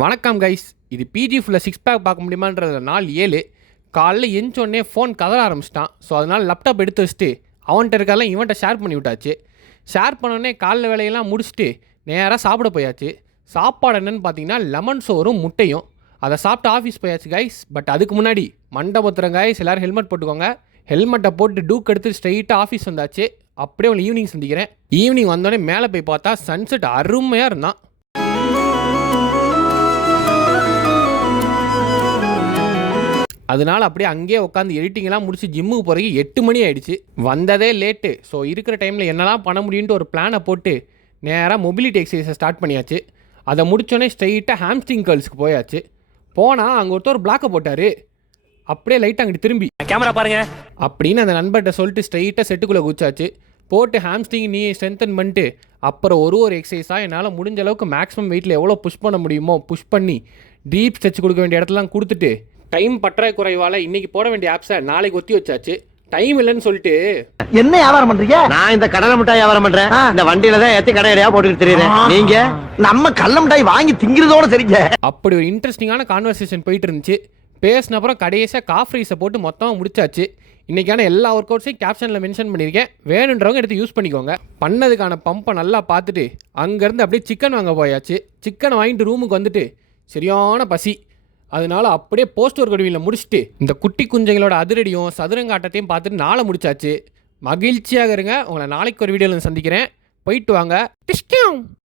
வணக்கம் கைஸ், இது பிஜி ஃபுல்லாக சிக்ஸ் பேக் பார்க்க முடியுமான்றது நாள் 7 காலைல எஞ்சோடனே ஃபோன் கதற ஆரம்பிச்சிட்டான். ஸோ அதனால் லேப்டாப் எடுத்து வச்சுட்டு அவன்கிட்ட இருக்கலாம் இவன்கிட்ட ஷேர் பண்ணி விட்டாச்சு. ஷேர் பண்ணோடனே காலைல வேலையெல்லாம் முடிச்சுட்டு நேராக சாப்பிட போயாச்சு. சாப்பாடு என்னென்னு பார்த்தீங்கன்னா லெமன் சோறும் முட்டையும். அதை சாப்பிட்டு ஆஃபீஸ் போயாச்சு கைஸ். பட் அதுக்கு முன்னாடி மண்டபத்திரம் கைஸ், எல்லோரும் ஹெல்மெட் போட்டுக்கோங்க. ஹெல்மெட்டை போட்டு டூக் எடுத்து ஸ்ட்ரெயிட்டாக ஆஃபீஸ் வந்தாச்சு. அப்படியே உங்களை ஈவினிங் சந்திக்கிறேன். ஈவினிங் வந்தோடனே மேலே போய் பார்த்தா சன்செட் அருமையாக இருந்தான். அதனால் அப்படியே அங்கேயே உட்காந்து எடிட்டிங்கெல்லாம் முடிச்சு ஜிம்முக்கு போகிறதுக்கு 8 மணி ஆகிடுச்சு. வந்ததே லேட்டு. ஸோ இருக்கிற டைமில் என்னெல்லாம் பண்ண முடியுன்ட்டு ஒரு பிளானை போட்டு நேராக மொபிலிட்டி எக்ஸசைஸை ஸ்டார்ட் பண்ணியாச்சு. அதை முடித்தோடனே ஸ்ட்ரெயிட்டாக ஹாம்ஸ்ட்ரிங் கேர்ள்ஸ்க்கு போயாச்சு. போனால் அங்கே ஒருத்தர் பிளாக்கை போட்டார். அப்படியே லைட்டாக அங்கிட்டு திரும்பி கேமரா பாருங்க அப்படின்னு அந்த நண்பர்கிட்ட சொல்லிட்டு ஸ்ட்ரெயிட்டாக செட்டுக்குள்ளே குச்சாச்சு. போட்டு ஹாம்ஸ்ட்ரிங் நீ ஸ்ட்ரென்தன் பண்ணிட்டு அப்புறம் ஒரு எக்ஸசைஸாக என்னால் முடிஞ்ச அளவுக்கு மேக்ஸிமம் வெயிட்டில் எவ்வளோ புஷ் பண்ண முடியுமோ புஷ் பண்ணி டீப் ஸ்ட்ரெச் கொடுக்க வேண்டிய இடத்துலாம் கொடுத்துட்டு டைம் பற்றாக்குறைவால் இன்னைக்கு போட வேண்டிய ஆப்ஸை நாளைக்கு ஒத்தி வச்சாச்சு. டைம் இல்லைன்னு சொல்லிட்டு என்ன வியாபாரம் பண்றீங்க? நான் இந்த கடலை மிட்டாய் வியாபாரம் பண்றேன். இந்த வண்டியில தான் ஏத்தி கடையடையா போட்டுக்கிட்டு தெரியுறேன். நீங்க நம்ம கடலை மிட்டாய் வாங்கி திங்கிறதோட சரிங்க. அப்படி ஒரு இன்ட்ரெஸ்டிங்கான கான்வர்சேஷன் போயிட்டு இருந்துச்சு. பேசின அப்புறம் கடைசியாக காஃப் ரைஸை போட்டு மொத்தமாக முடிச்சாச்சு. இன்றைக்கான எல்லா ஒர்க் அவுட்ஸையும் கேப்ஷனில் மென்ஷன் பண்ணியிருக்கேன். வேணுன்றவங்க எடுத்து யூஸ் பண்ணிக்கோங்க. பண்ணதுக்கான பம்பை நல்லா பார்த்துட்டு அங்கேருந்து அப்படியே சிக்கன் வாங்க போயாச்சு. சிக்கனை வாங்கிட்டு ரூமுக்கு வந்துட்டு சரியான பசி. அதனால அப்படியே போஸ்ட் ஒர்க் வீட்டில் முடிச்சுட்டு இந்த குட்டி குஞ்சங்களோட அதிரடியும் சதுரங்காட்டத்தையும் பார்த்துட்டு நாளை முடிச்சாச்சு. மகிழ்ச்சியாக இருங்க. உங்களை நாளைக்கு ஒரு வீடியோவில் சந்திக்கிறேன். போயிட்டு வாங்க.